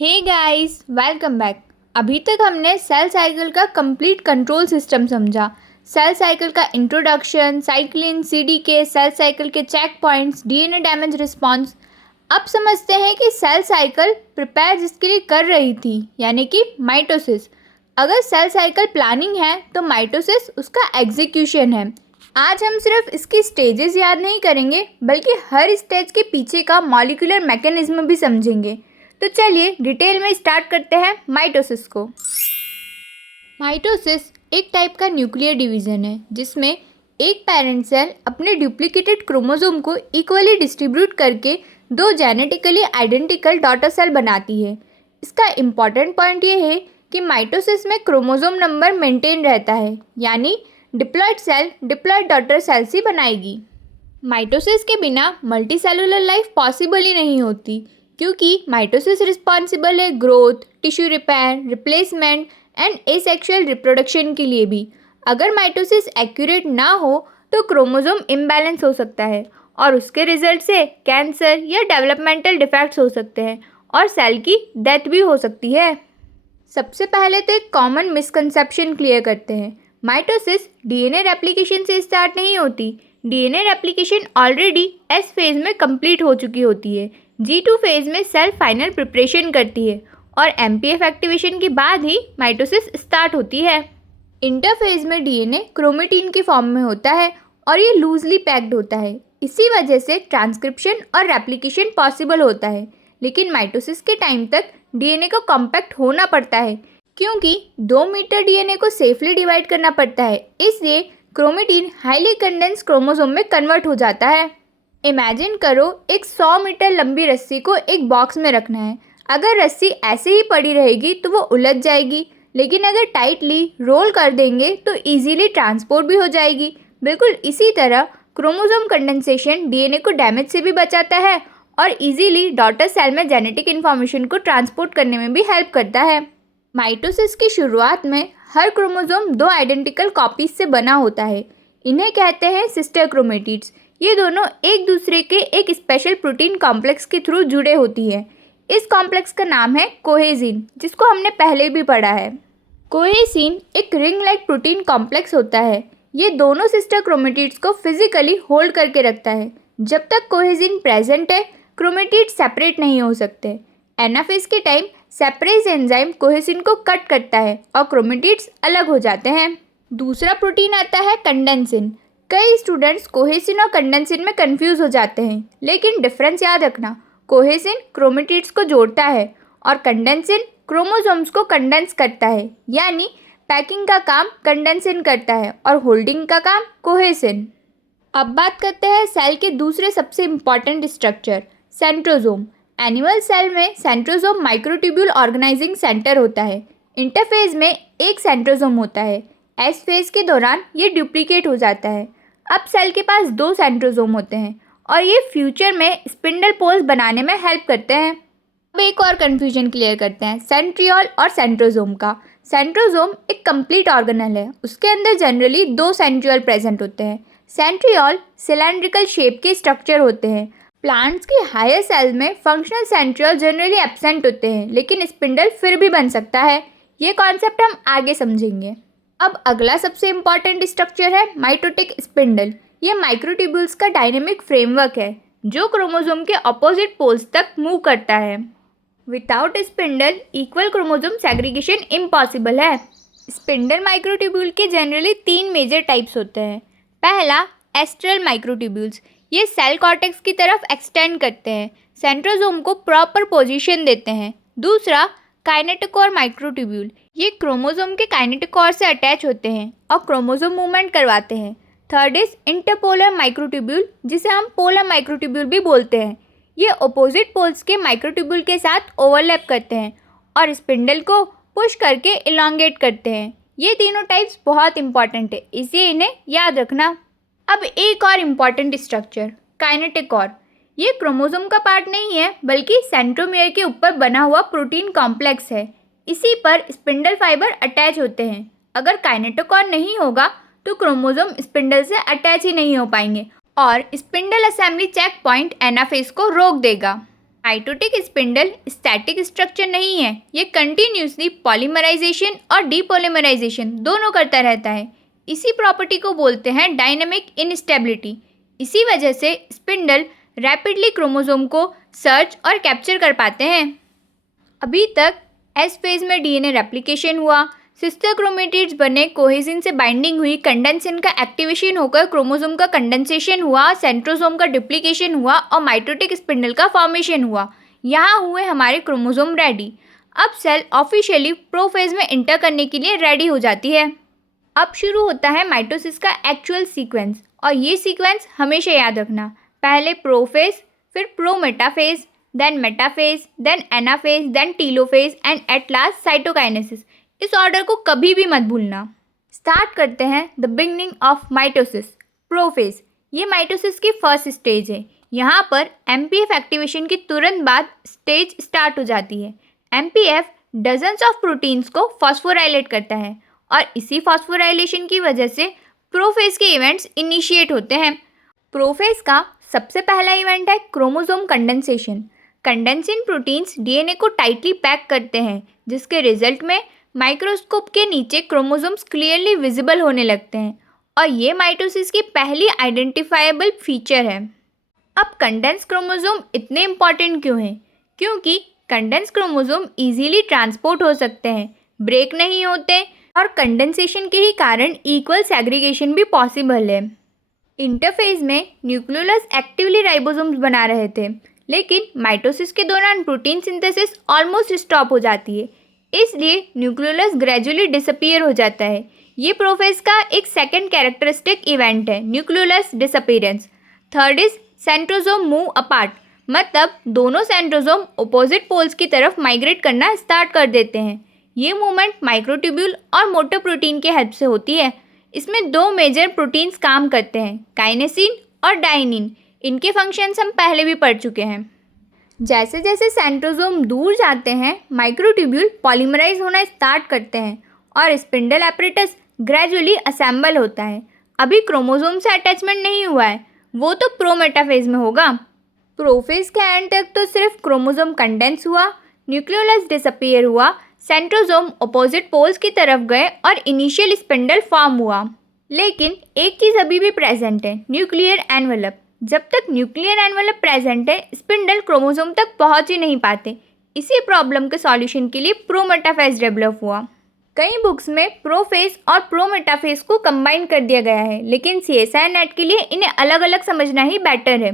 Hey guys, welcome back. अभी तक हमने सेल साइकिल का कंप्लीट कंट्रोल सिस्टम समझा। सेल साइकिल का introduction, cyclin, CDK, cell cycle के checkpoints, DNA damage response. अब समझते हैं कि सेल साइकिल प्रिपेयर जिसके लिए कर रही थी, यानी कि माइटोसिस। अगर सेल साइकिल प्लानिंग है तो माइटोसिस उसका एग्जीक्यूशन है। आज हम सिर्फ इसकी स्टेजेस याद नहीं करेंगे, बल्कि हर स्टेज के पीछे का मॉलिक्यूलर मैकेनिज्म भी समझेंगे। तो चलिए डिटेल में स्टार्ट करते हैं माइटोसिस को। माइटोसिस एक टाइप का न्यूक्लियर डिवीजन है जिसमें एक पेरेंट सेल अपने डुप्लीकेटेड क्रोमोसोम को इक्वली डिस्ट्रीब्यूट करके दो जेनेटिकली आइडेंटिकल डॉटर सेल बनाती है। इसका इम्पॉर्टेंट पॉइंट ये है कि माइटोसिस में क्रोमोसोम नंबर मेंटेन रहता है, यानी diploid cell diploid daughter cells ही बनाएगी। माइटोसिस के बिना मल्टीसेलुलर लाइफ पॉसिबल ही नहीं होती, क्योंकि माइटोसिस रिस्पॉन्सिबल है growth, tissue repair, replacement and asexual reproduction के लिए भी। अगर माइटोसिस एक्यूरेट ना हो तो क्रोमोसोम इम्बैलेंस हो सकता है और उसके रिजल्ट से कैंसर या डेवलपमेंटल डिफेक्ट्स हो सकते हैं और सेल की डेथ भी हो सकती है। सबसे पहले तो एक कॉमन मिसकंसेप्शन क्लियर करते हैं। माइटोसिस डीएनए रेप्लिकेशन से स्टार्ट नहीं होती। DNA replication already S phase में कंप्लीट हो चुकी होती है। G2 फेज में सेल फाइनल प्रिपरेशन करती है और एमपीएफ एक्टिवेशन के बाद ही माइटोसिस स्टार्ट होती है। इंटरफेज में डीएनए क्रोमेटिन के फॉर्म में होता है और ये लूजली पैक्ड होता है। इसी वजह से ट्रांसक्रिप्शन और रेप्लिकेशन पॉसिबल होता है। लेकिन माइटोसिस के टाइम तक डीएनए को कॉम्पैक्ट होना पड़ता है, क्योंकि 2 मीटर डीएनए को सेफली डिवाइड करना पड़ता है। इसलिए क्रोमेटिन हाईली कंडेंस क्रोमोसोम में कन्वर्ट हो जाता है। इमेजिन करो, एक 100 मीटर लंबी रस्सी को एक बॉक्स में रखना है। अगर रस्सी ऐसे ही पड़ी रहेगी तो वो उलझ जाएगी, लेकिन अगर टाइटली रोल कर देंगे तो इजीली ट्रांसपोर्ट भी हो जाएगी। बिल्कुल इसी तरह क्रोमोसोम कंडेंसेशन डीएनए को डैमेज से भी बचाता है और इजीली डॉटर सेल में जेनेटिक इन्फॉर्मेशन को ट्रांसपोर्ट करने में भी हेल्प करता है। माइटोसिस की शुरुआत में हर क्रोमोसोम 2 आइडेंटिकल कॉपीज से बना होता है। इन्हें कहते हैं सिस्टर क्रोमेटिड्स। ये दोनों एक दूसरे के एक स्पेशल प्रोटीन कॉम्प्लेक्स के थ्रू जुड़े होती है। इस कॉम्प्लेक्स का नाम है कोहेसिन, जिसको हमने पहले भी पढ़ा है। कोहेसिन एक रिंग लाइक प्रोटीन कॉम्प्लेक्स होता है। ये दोनों सिस्टर क्रोमेटिड्स को फिजिकली होल्ड करके रखता है। जब तक कोहेसिन प्रेजेंट है, क्रोमेटिड्स सेपरेट नहीं हो सकते। एनाफेज के टाइम सेपरेज एंजाइम कोहेसिन को कट करता है और क्रोमेटिड्स अलग हो जाते हैं। दूसरा प्रोटीन आता है कंडेंसिन। कई स्टूडेंट्स कोहेसिन और कंडेंसिन में कंफ्यूज हो जाते हैं, लेकिन डिफरेंस याद रखना। कोहेसिन क्रोमेटिड्स को जोड़ता है और कंडेंसिन क्रोमोसोम्स को कंडेंस करता है, यानी पैकिंग का काम कंडेंसिन करता है और होल्डिंग का काम कोहेसिन। अब बात करते हैं सेल के दूसरे सबसे important structure, centrosome. Animal cell में सेंट्रोसोम माइक्रोट्यूब्यूल ऑर्गेनाइजिंग सेंटर होता है। इंटरफेज में एक सेंट्रोसोम होता है। एस फेज के दौरान ये डुप्लीकेट हो जाता है। अब सेल के पास 2 सेंट्रोसोम होते हैं और ये फ्यूचर में स्पिंडल पोल्स बनाने में हेल्प करते हैं। अब एक और कन्फ्यूजन क्लियर करते हैं सेंट्रियोल और सेंट्रोसोम का। सेंट्रोसोम एक कंप्लीट ऑर्गेनल है। उसके अंदर जनरली 2 सेंट्रियोल प्रेजेंट होते हैं। सेंट्रियोल सिलेंड्रिकल शेप के स्ट्रक्चर होते हैं। प्लांट्स के हायर सेल में फंक्शनल सेंट्रियोल जनरली एब्सेंट होते हैं, लेकिन स्पिंडल फिर भी बन सकता है। ये कॉन्सेप्ट हम आगे समझेंगे। अब अगला सबसे इम्पॉर्टेंट स्ट्रक्चर है माइटोटिक स्पिंडल। ये माइक्रोट्यूब्यूल्स का डायनेमिक फ्रेमवर्क है जो क्रोमोसोम के अपोजिट पोल्स तक मूव करता है। Without spindle equal chromosome segregation impossible है। स्पिंडल माइक्रोट्यूब्यूल के जनरली 3 मेजर टाइप्स होते हैं। पहला, एस्ट्रल माइक्रोट्यूब्यूल्स। ये सेल कॉर्टेक्स की तरफ एक्सटेंड करते हैं, सेंट्रोसोम को प्रॉपर पोजीशन देते हैं। दूसरा, काइनेटोकोर माइक्रोट्यूब्यूल। ये क्रोमोसोम के काइनेटोकोर से अटैच होते हैं और क्रोमोसोम मूवमेंट करवाते हैं। थर्ड इज इंटरपोलर माइक्रोट्यूब्यूल, जिसे हम पोलर माइक्रोट्यूब्यूल भी बोलते हैं। ये अपोजिट पोल्स के माइक्रोट्यूब्यूल के साथ ओवरलैप करते हैं और स्पिंडल को पुश करके इलॉन्गेट करते हैं। ये तीनों टाइप्स बहुत इंपॉर्टेंट है, इसलिए इन्हें याद रखना। अब एक और इम्पॉर्टेंट स्ट्रक्चर, काइनेटोकोर। ये क्रोमोसोम का पार्ट नहीं है, बल्कि सेंट्रोमियर के ऊपर बना हुआ प्रोटीन कॉम्प्लेक्स है। इसी पर स्पिंडल फाइबर अटैच होते हैं। अगर काइनेटोकोर नहीं होगा तो क्रोमोसोम स्पिंडल से अटैच ही नहीं हो पाएंगे और spindle assembly checkpoint anaphase को रोक देगा। माइटोटिक स्पिंडल स्टैटिक स्ट्रक्चर नहीं है, ये कंटिन्यूसली पॉलीमराइजेशन और डीपॉलीमराइजेशन दोनों करता रहता है। इसी प्रॉपर्टी को बोलते हैं डायनेमिक इनस्टेबिलिटी। इसी वजह से स्पिंडल रैपिडली क्रोमोसोम को सर्च और कैप्चर कर पाते हैं। अभी तक एस फेज में डीएनए रेप्लिकेशन हुआ, सिस्टर क्रोमेटिड्स बने, कोहेजिन से बाइंडिंग हुई, कंडेंसिन का एक्टिवेशन होकर क्रोमोसोम का कंडेंसेशन हुआ, सेंट्रोसोम का डुप्लीकेशन हुआ और माइटोटिक स्पिंडल का फॉर्मेशन हुआ। यहाँ हुए हमारे क्रोमोसोम रेडी। अब सेल ऑफिशियली प्रोफेज में इंटर करने के लिए रेडी हो जाती है। अब शुरू होता है माइटोसिस का एक्चुअल सीक्वेंस, और ये सीक्वेंस हमेशा याद रखना। पहले प्रोफेज, फिर prometaphase, then metaphase, then anaphase, then telophase and at last cytokinesis. इस ऑर्डर को कभी भी मत भूलना। स्टार्ट करते हैं the beginning of mitosis, prophase. ये माइटोसिस की फर्स्ट स्टेज है। यहाँ पर एमपीएफ एक्टिवेशन के तुरंत बाद स्टेज स्टार्ट हो जाती है। एमपीएफ डजन्स ऑफ प्रोटीन्स को फॉस्फोराइलेट करता है और इसी फॉस्फोराइलेशन की वजह से प्रोफेज के इवेंट्स इनिशिएट होते हैं। प्रोफेज का सबसे पहला इवेंट है क्रोमोसोम कंडेंसेशन। कंडेंसिन प्रोटीन्स डीएनए को टाइटली पैक करते हैं, जिसके रिजल्ट में माइक्रोस्कोप के नीचे क्रोमोसोम्स क्लियरली विजिबल होने लगते हैं, और ये माइटोसिस की पहली आइडेंटिफाइबल फीचर है। अब कंडेंस क्रोमोसोम इतने इम्पॉर्टेंट क्यों हैं? क्योंकि कंडेंस क्रोमोसोम इजीली ट्रांसपोर्ट हो सकते हैं, ब्रेक नहीं होते, और कंडेंसेशन के ही कारण इक्वल सेग्रीगेशन भी पॉसिबल है। इंटरफेज में न्यूक्लियोलस एक्टिवली राइबोसोम्स बना रहे थे, लेकिन माइटोसिस के दौरान प्रोटीन सिंथेसिस ऑलमोस्ट स्टॉप हो जाती है, इसलिए न्यूक्लियोलस ग्रेजुअली डिसअपीयर हो जाता है। ये प्रोफेज का एक सेकंड कैरेक्टरिस्टिक इवेंट है, nucleolus disappearance. Third is centrosome move apart, मतलब दोनों सेंट्रोसोम अपोजिट पोल्स की तरफ माइग्रेट करना स्टार्ट कर देते हैं। ये मूवमेंट माइक्रोट्यूब्यूल और मोटर प्रोटीन की हेल्प से होती है। इसमें दो मेजर प्रोटीन्स काम करते हैं, काइनेसिन और डाइनिन। इनके फंक्शंस हम पहले भी पढ़ चुके हैं। जैसे जैसे सेंट्रोसोम दूर जाते हैं, माइक्रोट्यूब्यूल पॉलीमराइज होना स्टार्ट करते हैं और स्पिंडल एपरेटस ग्रेजुअली असेंबल होता है। अभी क्रोमोसोम से अटैचमेंट नहीं हुआ है, वो तो प्रोमेटाफेज में होगा। प्रोफेज के एंड तक तो सिर्फ क्रोमोसोम कंडेंस हुआ, न्यूक्लियोलस डिसअपीयर हुआ, सेंट्रोसोम अपोजिट पोल्स की तरफ गए और इनिशियल स्पिंडल फॉर्म हुआ। लेकिन एक चीज़ अभी भी प्रेजेंट है, न्यूक्लियर एनवेलप। जब तक न्यूक्लियर एनवेलप प्रेजेंट है, स्पिंडल क्रोमोसोम तक पहुंच ही नहीं पाते। इसी प्रॉब्लम के सॉल्यूशन के लिए प्रोमेटाफेज डेवलप हुआ। कई बुक्स में प्रोफेज और प्रोमेटाफेज को कंबाइन कर दिया गया है, लेकिन सीएसआई नेट के लिए इन्हें अलग अलग समझना ही बेटर है।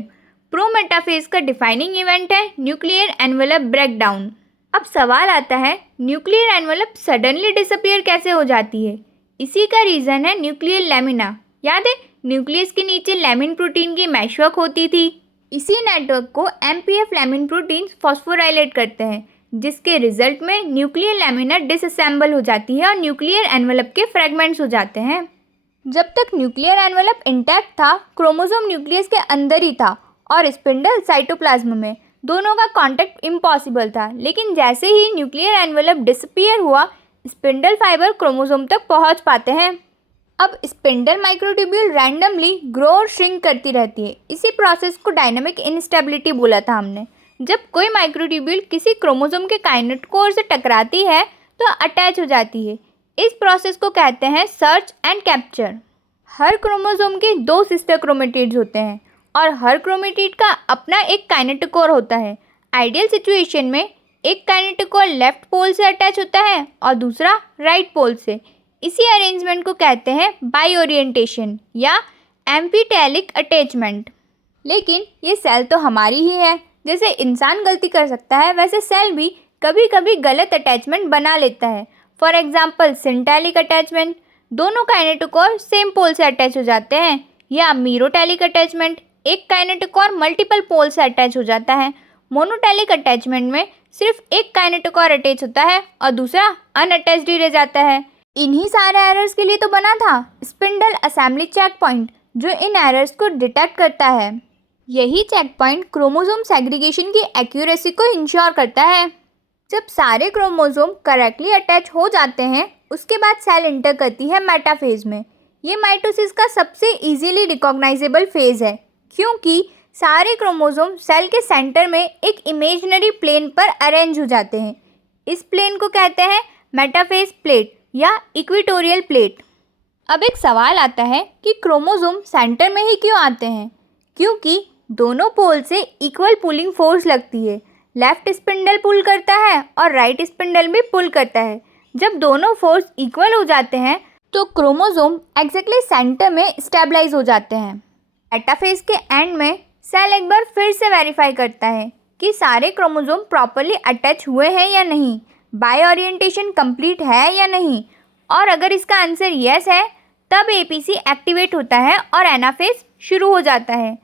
प्रोमेटाफेज का डिफाइनिंग इवेंट है न्यूक्लियर एनवेलप ब्रेकडाउन। अब सवाल आता है, न्यूक्लियर एनवेलप सडनली डिसअपीयर कैसे हो जाती है? इसी का रीज़न है न्यूक्लियर लैमिना। याद है, न्यूक्लियस के नीचे लैमिन प्रोटीन की मैशवर्क होती थी। इसी नेटवर्क को एमपीएफ लैमिन प्रोटीन फॉस्फोराइलेट करते हैं, जिसके रिजल्ट में न्यूक्लियर लैमिना डिसअसेंबल हो जाती है और न्यूक्लियर एनवेलप के फ्रेगमेंट्स हो जाते हैं। जब तक न्यूक्लियर एनवेलप इंटैक्ट था, क्रोमोसोम न्यूक्लियस के अंदर ही था और स्पिंडल साइटोप्लाज्म में। दोनों का कांटेक्ट इम्पॉसिबल था, लेकिन जैसे ही न्यूक्लियर एनवेलप डिसअपीयर हुआ, स्पिंडल फाइबर क्रोमोसोम तक पहुंच पाते हैं। अब स्पिंडल माइक्रोट्यूब्यूल रैंडमली ग्रो और श्रिंक करती रहती है। इसी प्रोसेस को डायनामिक इनस्टेबिलिटी बोला था हमने। जब कोई माइक्रोट्यूब्यूल किसी क्रोमोसोम के काइनेटोकोर से टकराती है तो अटैच हो जाती है। इस प्रोसेस को कहते हैं search and capture. Her chromosome के दो सिस्टर क्रोमेटिड्स होते हैं और हर क्रोमेटिड का अपना एक काइनेटोकोर होता है। आइडियल सिचुएशन में एक काइनेटोकोर लेफ्ट पोल से अटैच होता है और दूसरा राइट पोल से। इसी अरेंजमेंट को कहते हैं बाई ओरिएंटेशन या एम्फीटेलिक अटैचमेंट। लेकिन ये सेल तो हमारी ही है। जैसे इंसान गलती कर सकता है, वैसे सेल भी कभी कभी गलत अटैचमेंट बना लेता है। फॉर एग्जाम्पल सिंटैलिक अटैचमेंट, दोनों काइनेटोकोर सेम पोल से अटैच हो जाते हैं, या मीरोटैलिक अटैचमेंट, एक काइनेटोकोर मल्टीपल पोल से अटैच हो जाता है। मोनोटैलिक अटैचमेंट में सिर्फ एक काइनेटोकोर अटैच होता है और दूसरा अनअटैच्ड ही रह जाता है। इन्हीं सारे एरर्स के लिए तो बना था स्पिंडल असेंबली चेक पॉइंट, जो इन एरर्स को डिटेक्ट करता है। यही चेक पॉइंट क्रोमोसोम सेग्रीगेशन की एक्यूरेसी को इंश्योर करता है। जब सारे क्रोमोसोम करेक्टली अटैच हो जाते हैं, उसके बाद सेल इंटर करती है मेटाफेज में। ये माइटोसिस का सबसे इजीली रिकॉग्नाइजेबल फेज है, क्योंकि सारे क्रोमोसोम सेल के सेंटर में एक इमेजिनरी प्लेन पर अरेंज हो जाते हैं। इस प्लेन को कहते हैं मेटाफेज प्लेट या इक्वेटोरियल प्लेट। अब एक सवाल आता है कि क्रोमोसोम सेंटर में ही क्यों आते हैं? क्योंकि दोनों पोल से इक्वल पुलिंग फोर्स लगती है। लेफ्ट स्पिंडल पुल करता है और राइट स्पिंडल भी पुल करता है। जब दोनों फोर्स इक्वल हो जाते हैं तो क्रोमोसोम एग्जैक्टली सेंटर में स्टेबलाइज हो जाते हैं। मेटाफेज के एंड में सेल एक बार फिर से वेरीफाई करता है कि सारे क्रोमोसोम प्रॉपरली अटैच हुए हैं या नहीं, बाय ओरिएंटेशन कंप्लीट है या नहीं, और अगर इसका आंसर यस है तब एपीसी एक्टिवेट होता है और एनाफेज शुरू हो जाता है।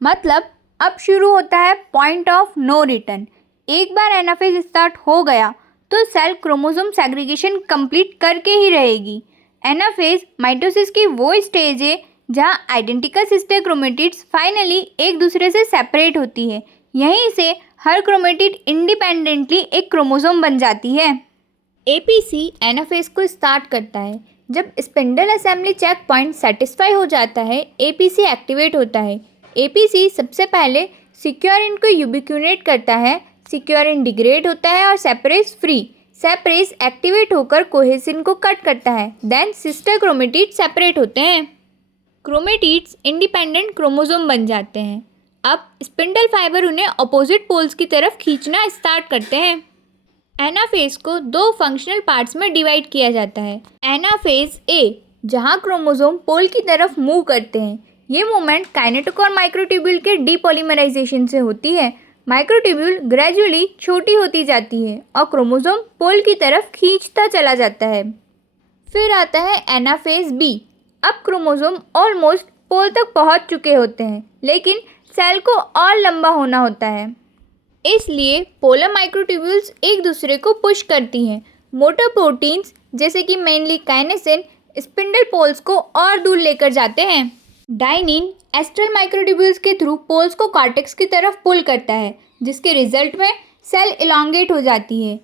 मतलब अब शुरू होता है पॉइंट ऑफ नो रिटर्न। एक बार एनाफेज स्टार्ट हो गया तो सेल क्रोमोसोम सेग्रीगेशन कंप्लीट करके ही रहेगी। एनाफेज माइटोसिस की वो स्टेज है जहां आइडेंटिकल सिस्टर क्रोमेटिड्स फाइनली एक दूसरे से सेपरेट होती है। यहीं से हर क्रोमेटिड इंडिपेंडेंटली एक क्रोमोसोम बन जाती है। एपीसी एनाफेज को स्टार्ट करता है। जब spindle assembly checkpoint satisfy हो जाता है, एपीसी एक्टिवेट होता है। एपीसी सबसे पहले सिक्योरिन को यूबिक्विनेट करता है। सिक्योरिन डिग्रेड होता है और सेपरेज फ्री। सेपरेज एक्टिवेट होकर कोहेसिन को कट करता है। देन सिस्टर क्रोमेटिड सेपरेट होते हैं। क्रोमेटिड्स इंडिपेंडेंट क्रोमोसोम बन जाते हैं। अब स्पिंडल फाइबर उन्हें अपोजिट पोल्स की तरफ खींचना स्टार्ट करते हैं। एनाफेज को दो फंक्शनल पार्ट्स में डिवाइड किया जाता है। एनाफेज ए, जहां क्रोमोसोम पोल की तरफ मूव करते हैं। ये मूवमेंट काइनेटोकोर माइक्रोट्यूब्यूल के डीपॉलीमराइजेशन से होती है। माइक्रोट्यूब्यूल ग्रेजुअली छोटी होती जाती है और क्रोमोसोम पोल की तरफ खींचता चला जाता है। फिर आता है एनाफेज बी। अब क्रोमोसोम ऑलमोस्ट पोल तक पहुंच चुके होते हैं, लेकिन सेल को और लंबा होना होता है। इसलिए पोलर माइक्रोट्यूब्यूल्स एक दूसरे को पुश करती हैं। मोटर प्रोटीन्स जैसे कि मेनली काइनेसिन स्पिंडल पोल्स को और दूर लेकर जाते हैं। डाइनिन एस्ट्रल माइक्रोट्यूब्यूल्स के थ्रू पोल्स को कॉर्टेक्स की तरफ पुल करता है, जिसके रिजल्ट में सेल इलॉन्गेट हो जाती है।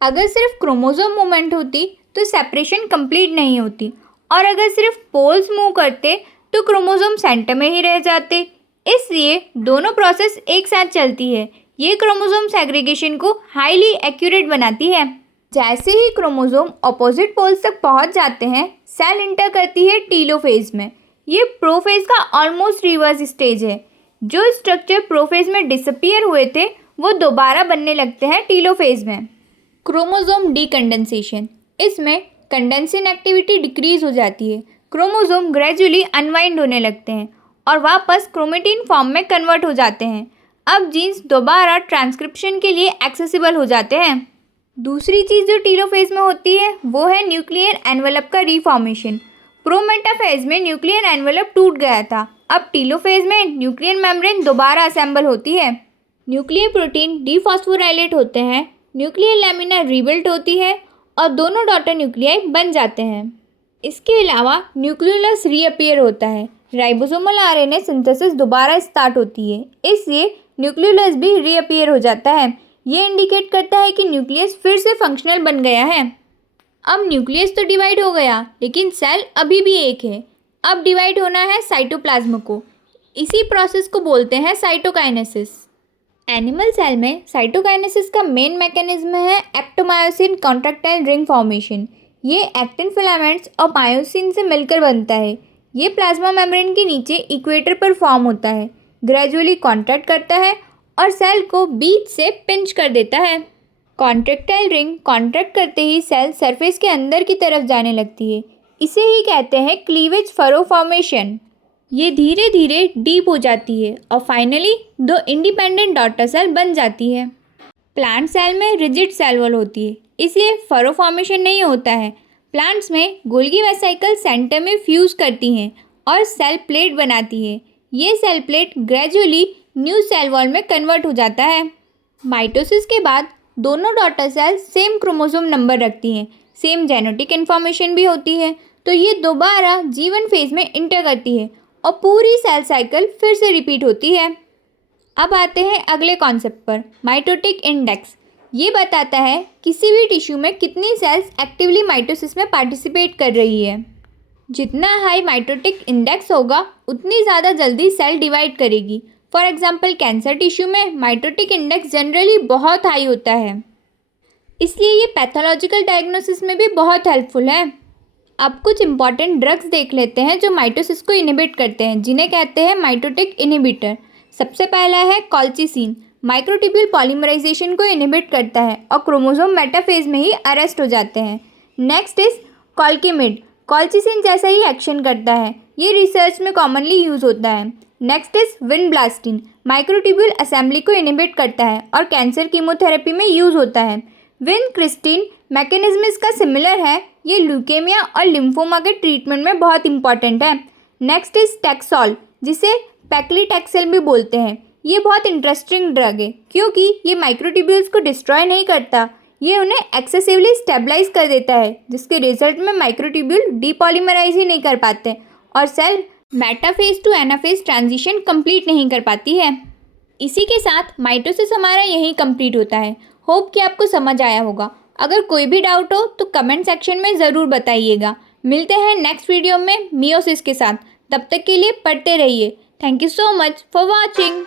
अगर सिर्फ क्रोमोसोम मूवमेंट होती तो सेपरेशन कंप्लीट नहीं होती, और अगर सिर्फ पोल्स मूव करते तो क्रोमोसोम सेंटर में ही रह जाते। इसलिए दोनों प्रोसेस एक साथ चलती है। ये क्रोमोसोम सेग्रीगेशन को हाईली एक्यूरेट बनाती है। जैसे ही क्रोमोसोम अपोजिट पोल्स तक पहुंच जाते हैं, सेल इंटर करती है टीलोफेज में। ये प्रोफेज का ऑलमोस्ट रिवर्स स्टेज है। जो स्ट्रक्चर प्रोफेज में डिसअपियर हुए थे वो दोबारा बनने लगते हैं टीलोफेज में। क्रोमोसोम डीकंडेंसेशन, इसमें कंडेंसिन एक्टिविटी डिक्रीज हो जाती है। क्रोमोसोम ग्रेजुअली अनवाइंड होने लगते हैं और वापस क्रोमेटिन फॉर्म में कन्वर्ट हो जाते हैं। अब जीन्स दोबारा ट्रांसक्रिप्शन के लिए एक्सेसिबल हो जाते हैं। दूसरी चीज़ जो टीलोफेज में होती है वो है न्यूक्लियर एनवेलप का रीफॉर्मेशन। प्रोमेटाफेज में न्यूक्लियर एनवेलप टूट गया था। अब टीलोफेज में न्यूक्लियर मेम्ब्रेन दोबारा असेंबल होती है। न्यूक्लियर प्रोटीन डीफॉस्फोराइलेट होते हैं। न्यूक्लियर लैमिना रीबिल्ट होती है और दोनों डॉटर न्यूक्लियाई बन जाते हैं। इसके अलावा न्यूक्लियोलस रीअपियर होता है। राइबोसोमल आरएनए सिंथेसिस दोबारा स्टार्ट होती है, इसलिए न्यूक्लियोलस भी रीअपियर हो जाता है। ये इंडिकेट करता है कि न्यूक्लियस फिर से फंक्शनल बन गया है। अब न्यूक्लियस तो डिवाइड हो गया, लेकिन सेल अभी भी एक है। अब डिवाइड होना है साइटोप्लाज्म को। इसी प्रोसेस को बोलते हैं साइटोकाइनेसिस। एनिमल सेल में साइटोकाइनेसिस का मेन मैकेनिज्म है एक्टोमायोसिन कॉन्ट्रैक्टाइल रिंग फॉर्मेशन। ये एक्टिन फिलामेंट्स और मायोसिन से मिलकर बनता है। ये प्लाज्मा मेम्ब्रेन के नीचे इक्वेटर पर फॉर्म होता है, ग्रेजुअली कॉन्ट्रैक्ट करता है और सेल को बीच से पिंच कर देता है। कॉन्ट्रैक्टाइल रिंग कॉन्ट्रैक्ट करते ही सेल सरफेस के अंदर की तरफ जाने लगती है। इसे ही कहते हैं क्लीवेज फरो फॉर्मेशन। ये धीरे धीरे डीप हो जाती है और फाइनली दो इंडिपेंडेंट डॉटर सेल बन जाती है। प्लांट सेल में रिजिड सेल वॉल होती है, इसलिए फरो फॉर्मेशन नहीं होता है। प्लांट्स में गोल्गी वेसिकल सेंटर में फ्यूज करती हैं और सेल प्लेट बनाती है। ये cell plate gradually new cell wall में कन्वर्ट हो जाता है। माइटोसिस के बाद दोनों daughter cell same chromosome number रखती हैं, सेम जेनेटिक इन्फॉर्मेशन भी होती है, तो ये दोबारा जीवन फेज में इंटर करती है और पूरी सेल साइकिल फिर से रिपीट होती है। अब आते हैं अगले कॉन्सेप्ट पर, माइटोटिक इंडेक्स। ये बताता है किसी भी टिश्यू में कितनी सेल्स एक्टिवली माइटोसिस में पार्टिसिपेट कर रही है। जितना हाई माइटोटिक इंडेक्स होगा उतनी ज़्यादा जल्दी सेल डिवाइड करेगी। फॉर एग्जाम्पल कैंसर टिश्यू में माइटोटिक इंडेक्स जनरली बहुत हाई होता है, इसलिए ये पैथोलॉजिकल डायग्नोसिस में भी बहुत हेल्पफुल है। अब कुछ इंपॉर्टेंट ड्रग्स देख लेते हैं जो माइटोसिस को इनहिबिट करते हैं, जिन्हें कहते हैं माइटोटिक इनहिबिटर। सबसे पहला है कॉल्चिसिन। माइक्रोट्यूब्यूल पॉलीमराइजेशन को इनहिबिट करता है और क्रोमोसोम मेटाफेज में ही अरेस्ट हो जाते हैं। Next is कॉल्किमिड। कॉल्चिसिन जैसा ही एक्शन करता है, ये रिसर्च में कॉमनली यूज होता है। Next is vinblastine. Microtubule assembly को इनहिबिट करता है और कैंसर कीमोथेरेपी में यूज होता है। विनक्रिस्टिन मैकेनिज्म इसका सिमिलर है, ये ल्यूकेमिया और लिम्फोमा के ट्रीटमेंट में बहुत इंपॉर्टेंट है। नेक्स्ट इज टैक्सोल, जिसे पैक्लीटैक्सेल भी बोलते हैं। ये बहुत इंटरेस्टिंग ड्रग है क्योंकि ये माइक्रोट्यूब्यूल्स को डिस्ट्रॉय नहीं करता, ये उन्हें एक्सेसिवली स्टेबलाइज कर देता है, जिसके रिजल्ट में माइक्रोट्यूब्यूल डीपॉलीमराइज ही नहीं कर पाते और cell metaphase to anaphase transition complete नहीं कर पाती है। इसी के साथ माइटोसिस हमारा यहीं कंप्लीट होता है। होप कि आपको समझ आया होगा। अगर कोई भी डाउट हो तो कमेंट सेक्शन में ज़रूर बताइएगा। मिलते हैं नेक्स्ट वीडियो में मियोसिस के साथ। तब तक के लिए पढ़ते रहिए। Thank you so much for watching.